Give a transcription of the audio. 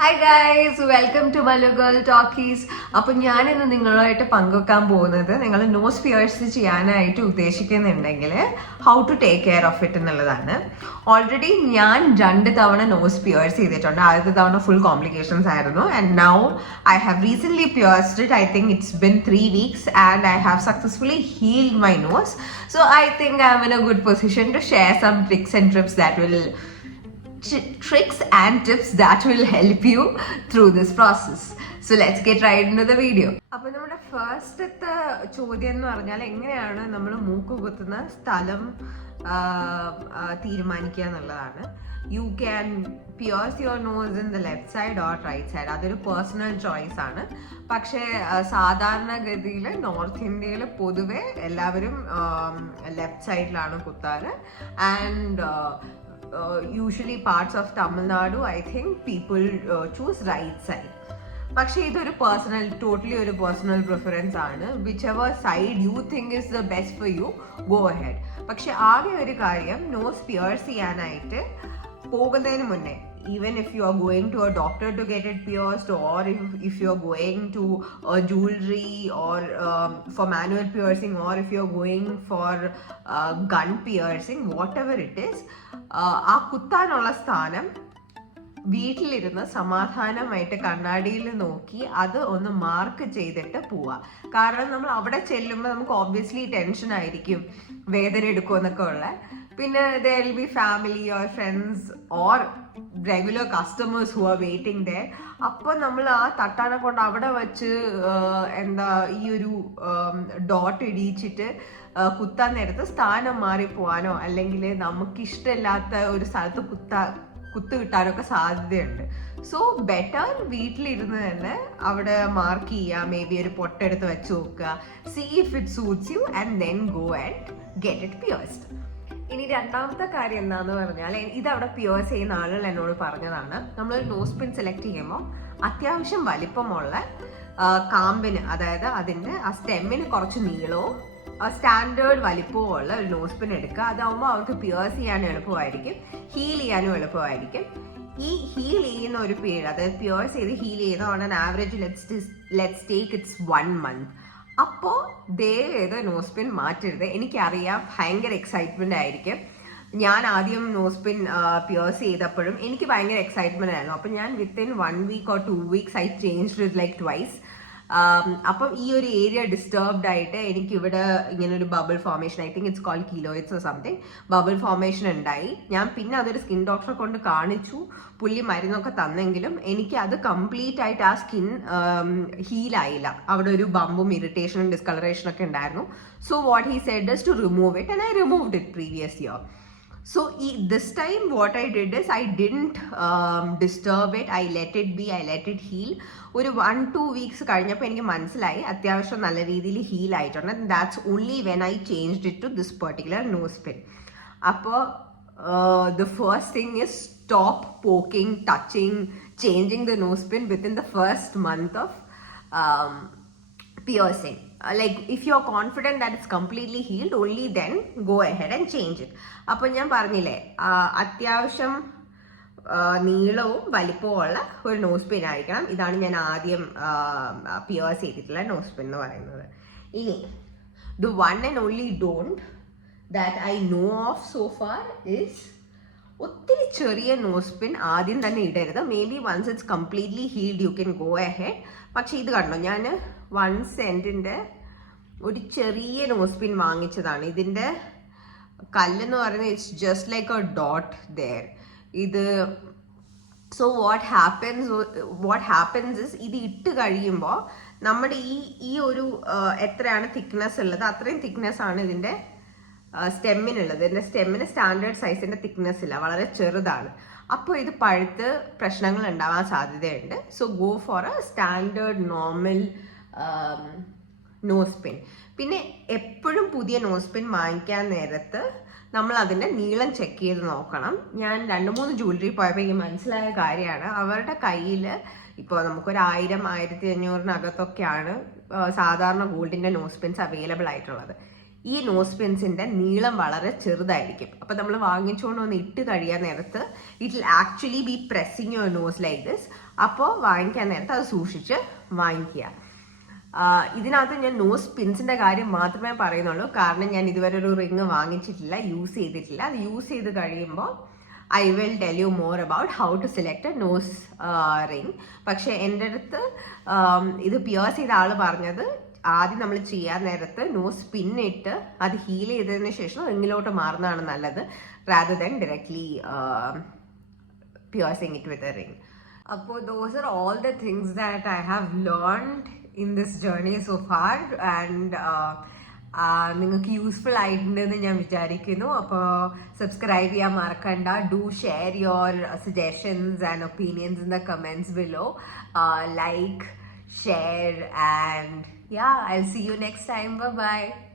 Hi guys, welcome to Malu girl talkies. അപ്പോൾ ഞാനിന്ന് നിങ്ങളുമായിട്ട് പങ്കുവെക്കാൻ പോകുന്നത് നിങ്ങൾ നോസ് പിയേഴ്സ് ചെയ്യാനായിട്ട് ഉദ്ദേശിക്കുന്നുണ്ടെങ്കിൽ how to take care of it എന്നുള്ളതാണ്. ഓൾറെഡി ഞാൻ 2 തവണ നോസ് പിയേഴ്സ് ചെയ്തിട്ടുണ്ട്. ആദ്യത്തെ തവണ ഫുൾ കോംപ്ലിക്കേഷൻസ് ആയിരുന്നു. And now I have recently pierced it. I think it's been 3 weeks and I have successfully healed my nose. So I think I am in a good position to share some tricks and tips that will help you through this process. So let's get right into the video. അപ്പോൾ നമ്മുടെ ഫസ്റ്റത്തെ ചോദ്യം എന്ന് പറഞ്ഞാൽ എങ്ങനെയാണ് നമ്മൾ മൂക്ക് കുത്തുന്ന സ്ഥലം തീരുമാനിക്കുക എന്നുള്ളതാണ്. You can pierce your nose in the left side or right side. അതൊരു പേഴ്സണൽ ചോയ്സ് ആണ്. പക്ഷേ സാധാരണഗതിയിൽ നോർത്ത് ഇന്ത്യയിൽ പൊതുവെ എല്ലാവരും ലെഫ്റ്റ് സൈഡിലാണ് കുത്താറ്. And usually parts of Tamil Nadu, I think people choose right side. പക്ഷേ ഇതൊരു ടോട്ടലി ഒരു പേഴ്സണൽ പ്രിഫറൻസ് ആണ്. Which ever side you think is the best for you, go ahead. പക്ഷെ ആകെ ഒരു കാര്യം, നോസ് പിയേഴ്സ് ചെയ്യാനായിട്ട് പോകുന്നതിന് മുന്നേ, even if you are going to a doctor to get it pierced, or if you are going to a jewelry or for manual piercing, or if you are going for gun piercing, whatever it is, ആ കുത്താനുള്ള സ്ഥാനം വീട്ടിലിരുന്ന് സമാധാനമായിട്ട് കണ്ണാടിയിൽ നോക്കി അത് ഒന്ന് mark ചെയ്തിട്ട് പോവാ. കാരണം നമ്മൾ അവിടെ ചെല്ലുമ്പോൾ നമുക്ക് ഓബ്വിയസ്ലി ടെൻഷൻ ആയിരിക്കും, വേദന എടുക്കുമെന്നൊക്കെ ഉള്ള. പിന്നെ there will be family or friends or regular customers who are waiting there. അപ്പോൾ നമ്മൾ ആ തട്ടാനെ കൊണ്ട് അവിടെ വെച്ച് ഈ ഒരു ഡോട്ട് ഇടിച്ചിട്ട് കുത്താൻ നേരത്ത് സ്ഥാനം മാറിപ്പോവാനോ അല്ലെങ്കിൽ നമുക്കിഷ്ടമില്ലാത്ത ഒരു സ്ഥലത്ത് കുത്തു കിട്ടാനൊക്കെ സാധ്യതയുണ്ട്. സോ ബെറ്റർ വീട്ടിലിരുന്ന് തന്നെ അവിടെ മാർക്ക് ചെയ്യുക. മേ ബി ഒരു പൊട്ടെടുത്ത് വെച്ച് നോക്കുക, see if it suits you and then go and get it pierced. ഇനി രണ്ടാമത്തെ കാര്യം എന്താന്ന് പറഞ്ഞാൽ, ഇതവിടെ പിയേഴ്സ് ചെയ്യുന്ന ആളുകൾ എന്നോട് പറഞ്ഞതാണ്, നമ്മളൊരു നോസ് പിൻ സെലക്ട് ചെയ്യുമ്പോൾ അത്യാവശ്യം വലിപ്പമുള്ള കാമ്പിന്, അതായത് അതിൻ്റെ ആ സ്റ്റെമ്മിന് കുറച്ച് നീളവും സ്റ്റാൻഡേർഡ് വലിപ്പവും ഉള്ള ഒരു നോസ് പിൻ എടുക്കുക. അതാവുമ്പോൾ അവർക്ക് പിയേഴ്സ് ചെയ്യാനും എളുപ്പമായിരിക്കും, ഹീൽ ചെയ്യാനും എളുപ്പമായിരിക്കും. ഈ ഹീൽ ചെയ്യുന്ന ഒരു പീരീഡ്, അതായത് പിയേഴ്സ് ചെയ്ത് ഹീൽ ചെയ്യുന്ന on average let's take it's 1 month. അപ്പോൾ ദയവേത് നോസ് പിൻ മാറ്റരുത്. എനിക്കറിയാം ഭയങ്കര എക്സൈറ്റ്മെന്റ് ആയിരിക്കും. ഞാൻ ആദ്യം നോസ് പിൻ പിയേഴ്സ് ചെയ്തപ്പോഴും എനിക്ക് ഭയങ്കര എക്സൈറ്റ്മെന്റ് ആയിരുന്നു. അപ്പം ഞാൻ within 1 week or 2 weeks I changed it like twice. അപ്പം ഈ ഒരു ഏരിയ ഡിസ്റ്റർബ്ഡ് ആയിട്ട് എനിക്കിവിടെ ഇങ്ങനെ ഒരു bubble formation, I think it's called keloids or something, bubble formation ഉണ്ടായി. ഞാൻ പിന്നെ അതൊരു സ്കിൻ ഡോക്ടറെ കൊണ്ട് കാണിച്ചു. പുള്ളി മരുന്നൊക്കെ തന്നെങ്കിലും എനിക്ക് അത് കംപ്ലീറ്റ് ആയിട്ട് ആ സ്കിൻ ഹീലായില്ല. അവിടെ ഒരു ബമ്പും ഇറിറ്റേഷനും ഡിസ്കളറേഷനും ഒക്കെ ഉണ്ടായിരുന്നു. So what he said is to remove it, and I removed it previous year. So this time what I did is I didn't disturb it, I let it be, I let it heal. ഒരു 1-2 weeks കഴിഞ്ഞപ്പോൾ എനിക്ക് മനസ്സിലായി അത്യാവശ്യം നല്ല രീതിയിൽ heal ആയിട്ടുണ്ട്. That's only when I changed it to this particular nose pin. അപ്പോൾ the first thing is stop poking, touching, changing the nose pin within the first month of piercing. Like if you are confident that it's completely healed, only then go ahead and change it. അപ്പോൾ ഞാൻ പറഞ്ഞില്ലേ, അത്യാവശ്യം നീളവും വലിപ്പവും ഉള്ള ഒരു nose പിൻ ആയിരിക്കണം. ഇതാണ് ഞാൻ ആദ്യം പിയേഴ്സ് ചെയ്തിട്ടുള്ള നോസ് പിൻ എന്ന് പറയുന്നത്. ഇനി the one and only don't that I know of so far is ഒത്തിരി ചെറിയ നോസ് പിൻ ആദ്യം തന്നെ ഇടരുത്. May be once it's completely healed you can go ahead. പക്ഷെ ഇത് കണ്ടോ, ഞാൻ 1 cent ഒരു ചെറിയ നോസ് പിൻ വാങ്ങിച്ചതാണ്. ഇതിൻ്റെ കല്ലെന്ന് പറയുന്നത് it's just like a dot there. ഇത് സോ വാട്ട് ഹാപ്പൻസ് ഇസ് ഇത് ഇട്ട് കഴിയുമ്പോൾ നമ്മുടെ ഈ ഒരു എത്രയാണ് തിക്നെസ് ഉള്ളത് അത്രയും തിക്നെസ് ആണ് ഇതിൻ്റെ സ്റ്റെമ്മിനുള്ളത്. ഇതിൻ്റെ സ്റ്റെമ്മിന് സ്റ്റാൻഡേർഡ് സൈസിൻ്റെ തിക്നെസ് ഇല്ല, വളരെ ചെറുതാണ്. അപ്പോൾ ഇത് പഴുത്ത് പ്രശ്നങ്ങൾ ഉണ്ടാവാൻ സാധ്യതയുണ്ട്. So go for a standard normal nose pin. പിന്നെ എപ്പോഴും പുതിയ നോസ് പിൻ വാങ്ങിക്കാൻ നേരത്ത് നമ്മൾ അതിൻ്റെ നീളം ചെക്ക് ചെയ്ത് നോക്കണം. ഞാൻ 2-3 ജ്വല്ലറി പോയപ്പോൾ എനിക്ക് മനസ്സിലായ കാര്യമാണ്, അവരുടെ കയ്യിൽ ഇപ്പോൾ നമുക്കൊരു 1000-1500-നകത്തൊക്കെയാണ് സാധാരണ ഗോൾഡിൻ്റെ നോസ് പിൻസ് അവൈലബിൾ ആയിട്ടുള്ളത്. ഈ നോസ് പിൻസിന്റെ നീളം വളരെ ചെറുതായിരിക്കും. അപ്പൊ നമ്മൾ വാങ്ങിച്ചുകൊണ്ട് വന്ന് ഇട്ട് കഴിയാൻ നേരത്ത് it will actually be pressing your nose like this. അപ്പോൾ വാങ്ങിക്കാൻ നേരത്തെ അത് സൂക്ഷിച്ച് വാങ്ങിക്കുക. ഇതിനകത്ത് ഞാൻ നോസ് പിൻസിന്റെ കാര്യം മാത്രമേ പറയുന്നുള്ളൂ, കാരണം ഞാൻ ഇതുവരെ ഒരു റിങ് വാങ്ങിച്ചിട്ടില്ല, യൂസ് ചെയ്തിട്ടില്ല. അത് യൂസ് ചെയ്ത് കഴിയുമ്പോൾ I will tell you more about how to select a nose ring. പക്ഷെ എൻ്റെ അടുത്ത് ഇത് പിയേഴ്സ് ചെയ്ത ആൾ പറഞ്ഞത് ആദ്യം നമ്മൾ ചെയ്യാൻ നേരത്ത് നോസ് പിന്നിട്ട് അത് ഹീൽ ചെയ്തതിന് ശേഷം റിങ്ങിലോട്ട് മാറുന്നതാണ് നല്ലത്, rather than directly piercing it with a ring. അപ്പോൾ those are all the things that I have learned in this journey so far, and നിങ്ങൾക്ക് യൂസ്ഫുൾ ആയിട്ടുണ്ടെന്ന് ഞാൻ വിചാരിക്കുന്നു. അപ്പോൾ സബ്സ്ക്രൈബ് ചെയ്യാൻ മറക്കണ്ട. Do share your suggestions and opinions in the comments below. Like, share, and yeah, I'll see you next time. Bye bye.